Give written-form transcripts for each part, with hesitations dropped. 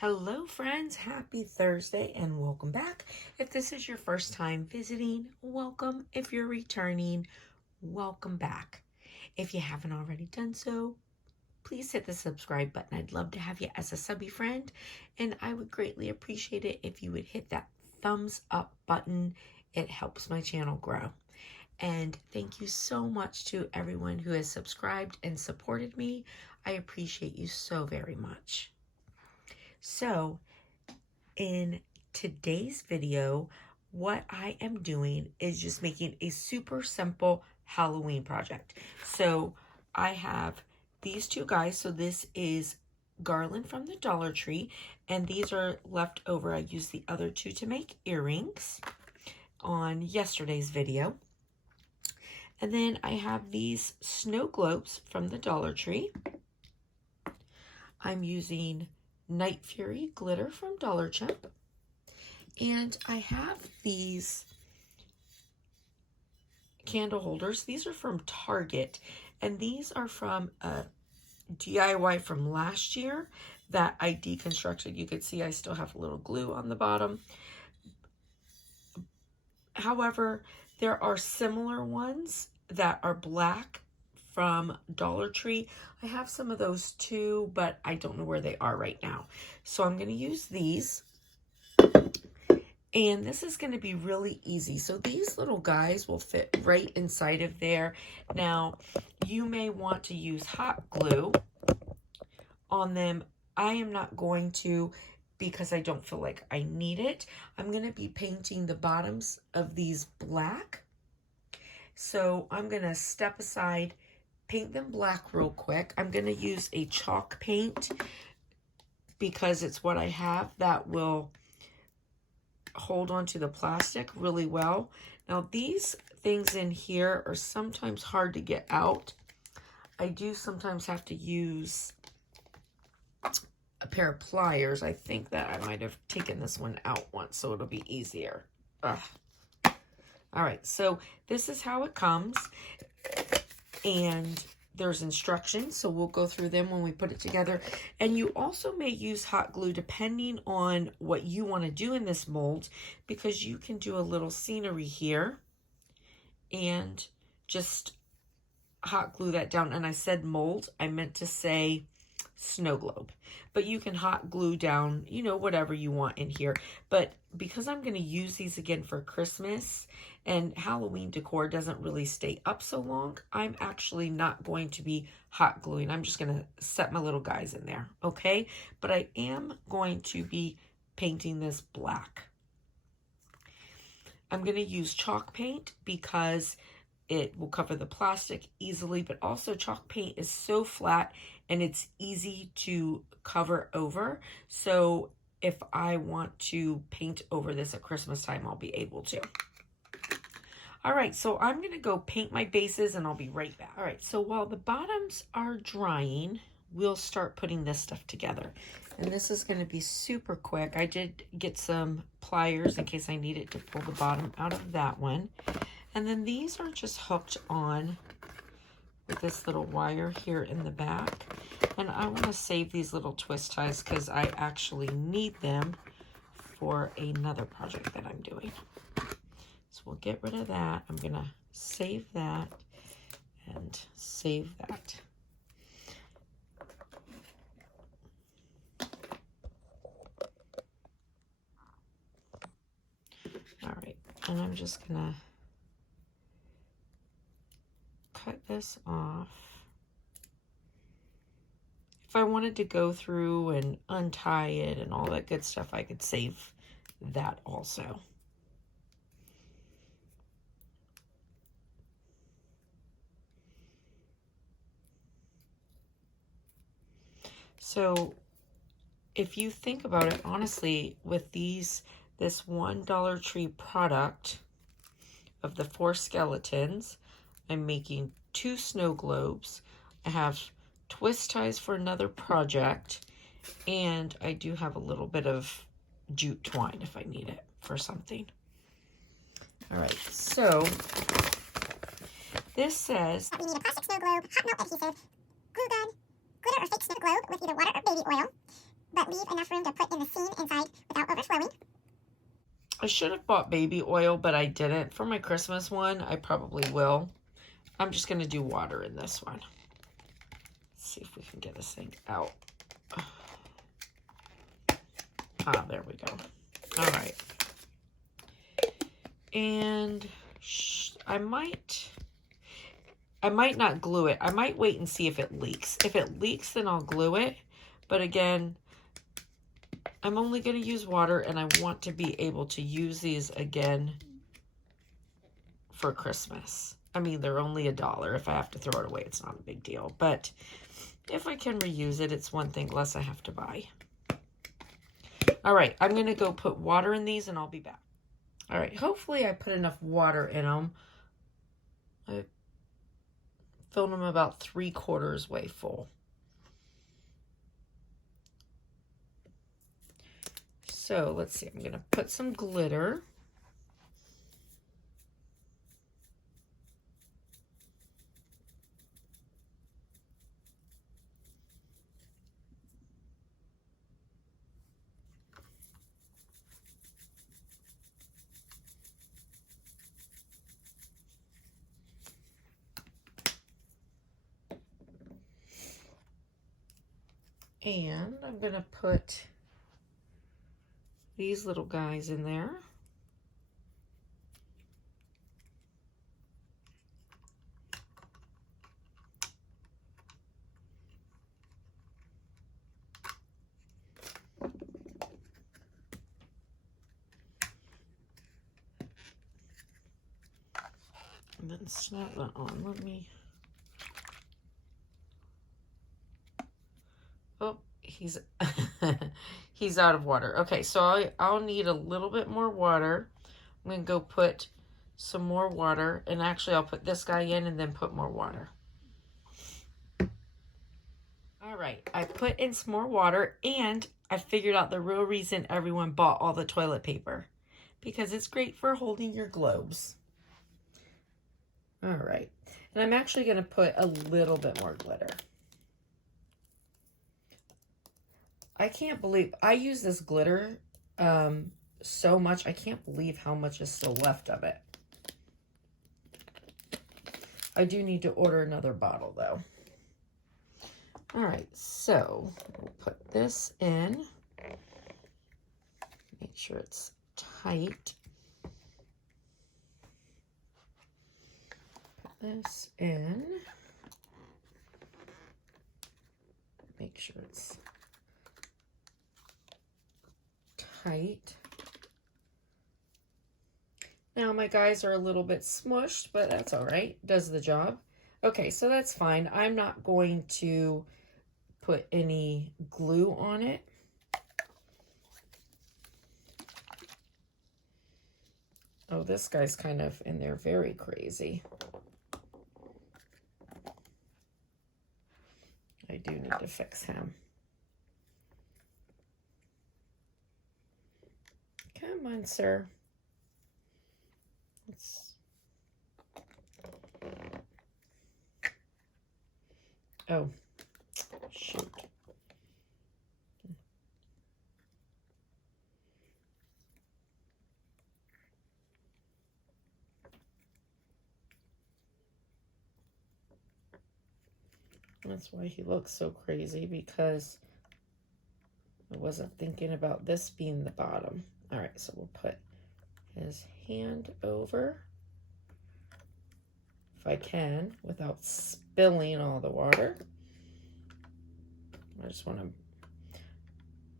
Hello friends, happy Thursday and welcome back. If this is your first time visiting, welcome. If you're returning, welcome back. If you haven't already done so, please hit the subscribe button. I'd love to have you as a subby friend, and I would greatly appreciate it if you would hit that thumbs up button. It helps my channel grow. And thank you so much to everyone who has subscribed and supported me. I appreciate you so very much. So, in today's video, what I am doing is just making a super simple Halloween project. So I have these two guys. So this is garland from the Dollar Tree, and these are left over. I used the other two to make earrings on yesterday's video. And then I have these snow globes from the Dollar Tree. I'm using Night Fury glitter from Dollar Chimp. And I have these candle holders. These are from Target, and these are from a DIY from last year that I deconstructed. You can see I still have a little glue on the bottom. However, there are similar ones that are black from Dollar Tree. I have some of those too, but I don't know where they are right now. So I'm going to use these. And this is going to be really easy. So these little guys will fit right inside of there. Now, you may want to use hot glue on them. I am not going to, because I don't feel like I need it. I'm going to be painting the bottoms of these black. So I'm going to step aside, paint them black real quick. I'm going to use a chalk paint because it's what I have that will hold on to the plastic really well. Now these things in here are sometimes hard to get out. I do sometimes have to use a pair of pliers. I think that I might have taken this one out once, so it'll be easier. Ugh. All right, so this is how it comes, and there's instructions, so we'll go through them when we put it together. And you also may use hot glue depending on what you want to do in this mold, because you can do a little scenery here and just hot glue that down. And I said mold, I meant to say snow globe, but you can hot glue down, you know, whatever you want in here. But because I'm going to use these again for Christmas, and Halloween decor doesn't really stay up so long, I'm actually not going to be hot gluing. I'm just going to set my little guys in there, okay? But I am going to be painting this black. I'm going to use chalk paint because it will cover the plastic easily, but also chalk paint is so flat and it's easy to cover over. So if I want to paint over this at Christmas time, I'll be able to. All right, so I'm going to go paint my bases and I'll be right back. All right, so while the bottoms are drying, we'll start putting this stuff together. And this is going to be super quick. I did get some pliers in case I needed to pull the bottom out of that one. And then these are just hooked on with this little wire here in the back. And I want to save these little twist ties because I actually need them for another project that I'm doing. So we'll get rid of that. I'm going to save that and save that. All right, and I'm just going to cut this off. If I wanted to go through and untie it and all that good stuff, I could save that also. So if you think about it, honestly, with this one Dollar Tree product of the 4 skeletons, I'm making 2 snow globes. I have twist ties for another project, and I do have a little bit of jute twine if I need it for something. All right, so this says You need a plastic snow globe, hot melt adhesive, glue gun, glitter or fake snow globe with either water or baby oil, but leave enough room to put in the seam inside without overflowing. I should have bought baby oil, but I didn't. For my Christmas one, I probably will. I'm just going to do water in this one. Let's see if we can get this thing out. Ah, there we go. All right. And I might not glue it. I might wait and see if it leaks. If it leaks, then I'll glue it. But again, I'm only going to use water, and I want to be able to use these again for Christmas. I mean, they're only $1. If I have to throw it away, it's not a big deal. But if I can reuse it, it's one thing less I have to buy. All right, I'm going to go put water in these, and I'll be back. All right, hopefully I put enough water in them. I filled them about 3/4 way full. So let's see, I'm going to put some glitter. And I'm going to put these little guys in there. And then snap that on. Let me... Oh, he's he's out of water. Okay, so I'll need a little bit more water. I'm going to go put some more water. And actually, I'll put this guy in and then put more water. All right, I put in some more water, and I figured out the real reason everyone bought all the toilet paper. Because it's great for holding your globes. All right, and I'm actually going to put a little bit more glitter. I can't believe, I use this glitter so much, I can't believe how much is still left of it. I do need to order another bottle though. All right, so we'll put this in. Make sure it's tight. Put this in. Make sure it's tight. Now my guys are a little bit smushed, but that's all right. Does the job. Okay, so that's fine. I'm not going to put any glue on it. Oh, this guy's kind of in there very crazy. I do need to fix him. Come on, sir. Oh, shoot. That's why he looks so crazy, because I wasn't thinking about this being the bottom. All right, so we'll put his hand over, if I can, without spilling all the water. I just want to,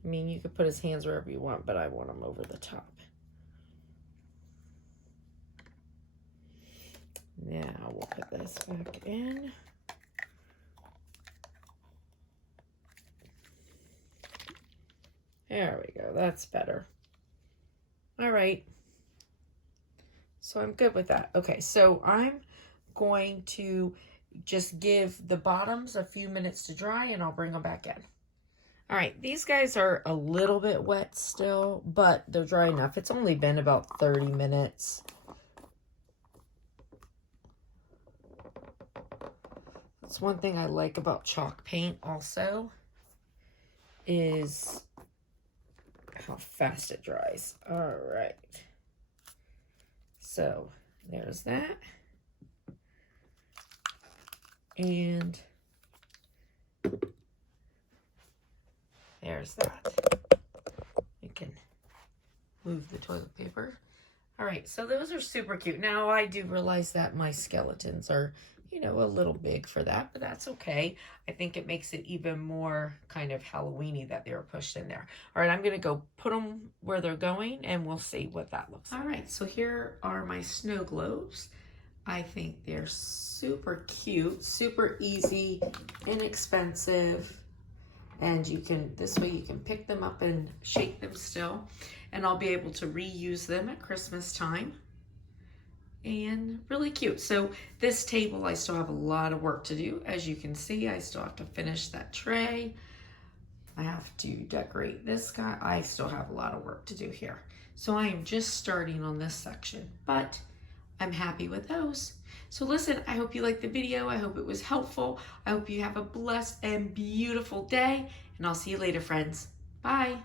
I mean, you could put his hands wherever you want, but I want them over the top. Now we'll put this back in. There we go, that's better. All right, so I'm good with that. Okay, so I'm going to just give the bottoms a few minutes to dry, and I'll bring them back in. All right, these guys are a little bit wet still, but they're dry enough. It's only been about 30 minutes. That's one thing I like about chalk paint also, is how fast it dries. All right. So there's that. And there's that. You can move the toilet paper. All right, so those are super cute. Now, I do realize that my skeletons are, you know, a little big for that, but that's okay. I think it makes it even more kind of Halloween-y that they were pushed in there. All right, I'm going to go put them where they're going, and we'll see what that looks like. All right, so here are my snow globes. I think they're super cute, super easy, inexpensive, and you can, this way you can pick them up and shake them still, and I'll be able to reuse them at Christmas time. And really cute. So this table, I still have a lot of work to do. As you can see, I still have to finish that tray. I have to decorate this guy. I still have a lot of work to do here. So I am just starting on this section, but I'm happy with those. So listen, I hope you liked the video. I hope it was helpful. I hope you have a blessed and beautiful day, and I'll see you later, friends. Bye.